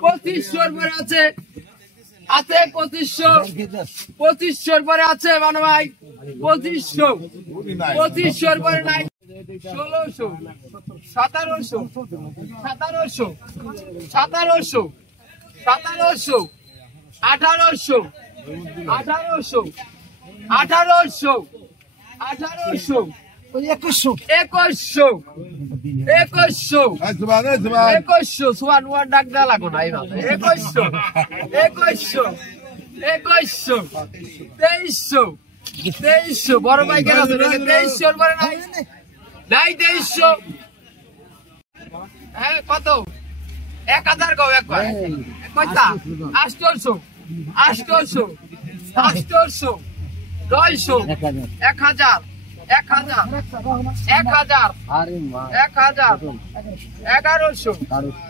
2500 পরে আছে 2500 পরে আছে মানো ভাই 2500 পরে নাই 1600 1700 1800 সুয়ান ডাক দেওয়া লাগো না এই মাথা 2300 বড় বাইকের আছে 2300 পরে নাই 2300 হ্যাঁ কত 1000 গাও একবার কয়টা 800 900 1000 1100 1200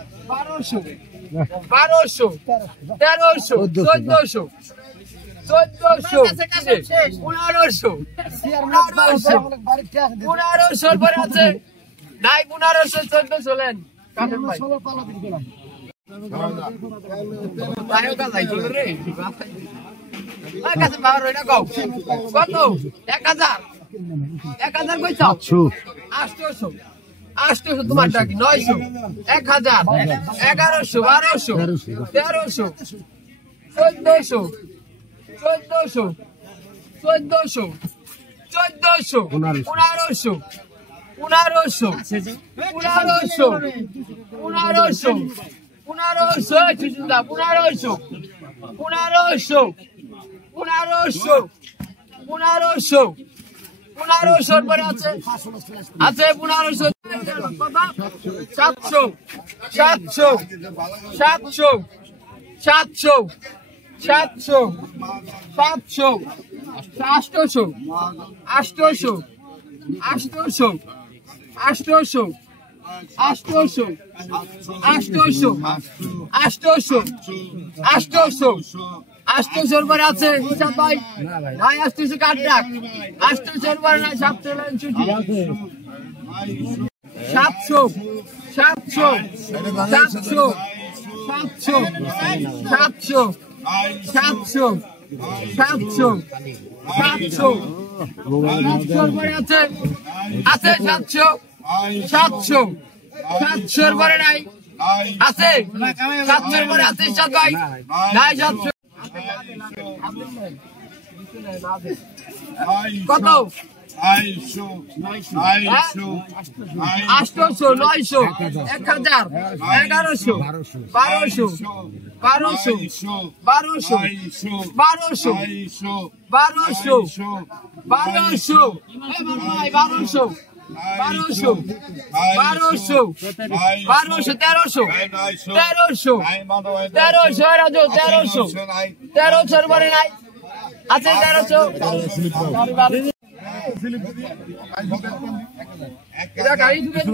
1300 1400 1500 পরে আছে নাই 1500 1400 লেন কাটেন ভাই কত 1000 কইছ 800 তোমার টাকি 900 1000 1100 1200 1300 1400 1500 পরে আছে 1500 700 পরে আছে ভাই ভাই 800 কাট ডাক 800 পরে নাই 700 লাইন ছুটি 700 পরে আছে 700 পরে নাই আছে 700 পরে আছে সাত ভাই নাই 700 কত 800 900 1000 1100 1300 পরে নাই আছে 1300 এটা গাড়ি ঢুকে 1100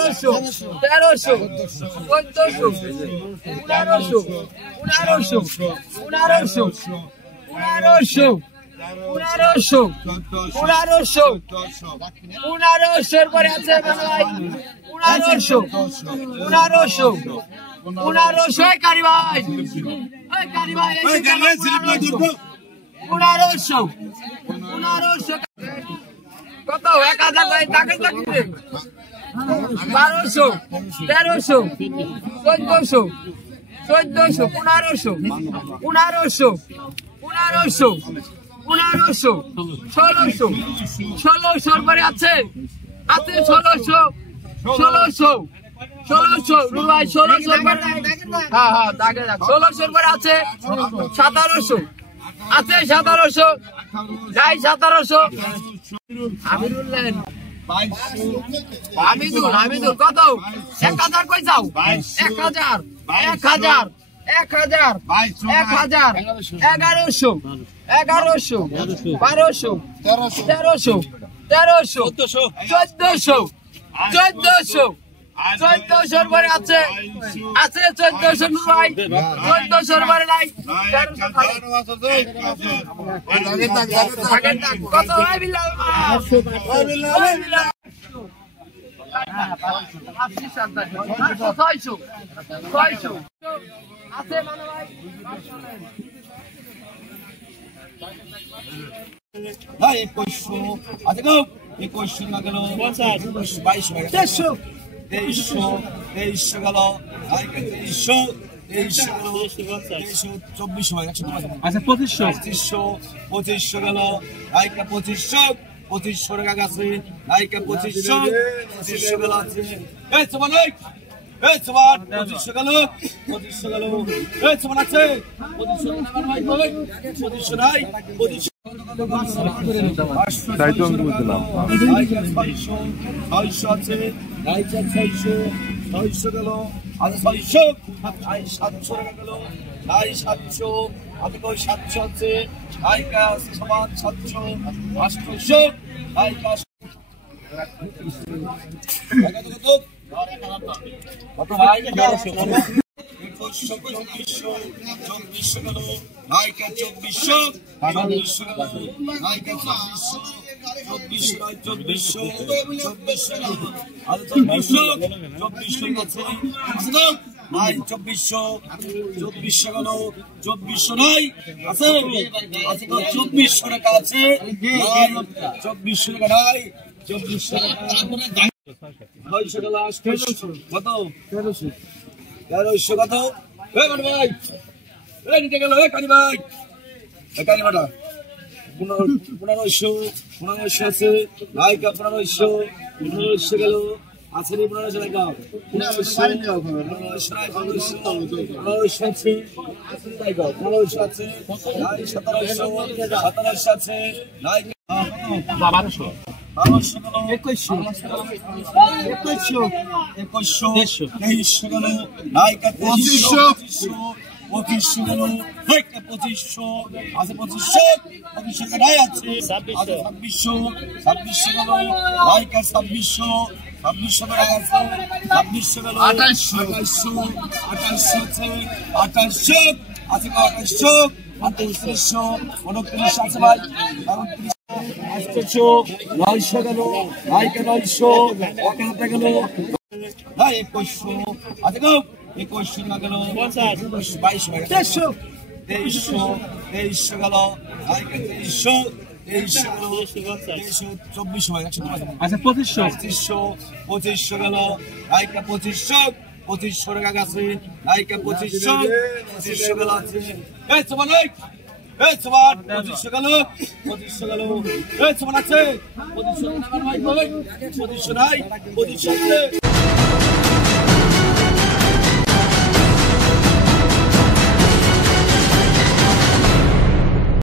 1100 1200 1300 1500 পরে আছে ভাই 1500 কারি ভাই 1500 কত 1000 ভাই টাকা টাকা 1200 1300 1400 1500 পরে আছে 1600 রুবাই 1600 পরে হ্যাঁ দাগে 1600 পরে আছে 1700 আছে 1700 যাই 1700 আমিরুল্লাহ আমিদুল কত 1000 কই যাও 1000 1100 1100 1200 1300 1400 1400 পরে আছে 1400 ভাই 1400 পরে নাই কত ভাই বিল্লাহ 600 আছে মানে ভাই ভাই 2100 আছে গো 2100 না গেল 50 22 হয়ে গেল 2300 গেল ভাই 2300 24 হয়ে গেছে আচ্ছা 2500 গেল ভাই 2500 টাকা গেছে ভাই 2500 গেল আছে এই সমান এই সমান 2500 গেল এই সমান আছে 2500 ভাই 2500 নাই 2500 তাই তো আমি বুঝলাম 600 আছে 600 গেল আজ 600 700 টাকা গেল 700 আজ 700 আছে আইকা সমান 700 800 আইকা কত ভাই 2400 গেল নাইকা 2400 গেল নাইকা 2400 আর 2400 আছে নাই 2400 গেল 2400 নাই আছে 2400 টাকা আছে 2400 টাকা নাই 2400 টাকা 900 টাকা লাস্ট কত 1300 কত এই মানে ভাই এই নিতে গেল এই কানি ভাই এই কানি মাটা 1500 আছে নাইকা 1500 গেল আছে রে 1500 টাকা 1500 আছে 1500 আছে 1700 আছে নাইকা 1200 2100 গেল নাইকা 2500 গেল নাইকা 2500 আছে 2500 নাই আছে 2600 গেল নাইকা 2600 টাকা আছে 2600 গেল 2800 আছে 2800 আছে 2900 আছে ভাই 900 গেল নাইকা 900 গেল ভাই 2100 আছে গো 2100 না গেল 50 22 হয়ে গেল 2300 গেল নাইকা 2324 হয়ে গেছে আচ্ছা 2500 গেল নাইকা 2500 টাকা গেছে নাইকা 2500 গেল আছে এই সমান এই সমান 2500 গেল এই সমান আছে 2500 নাই 2500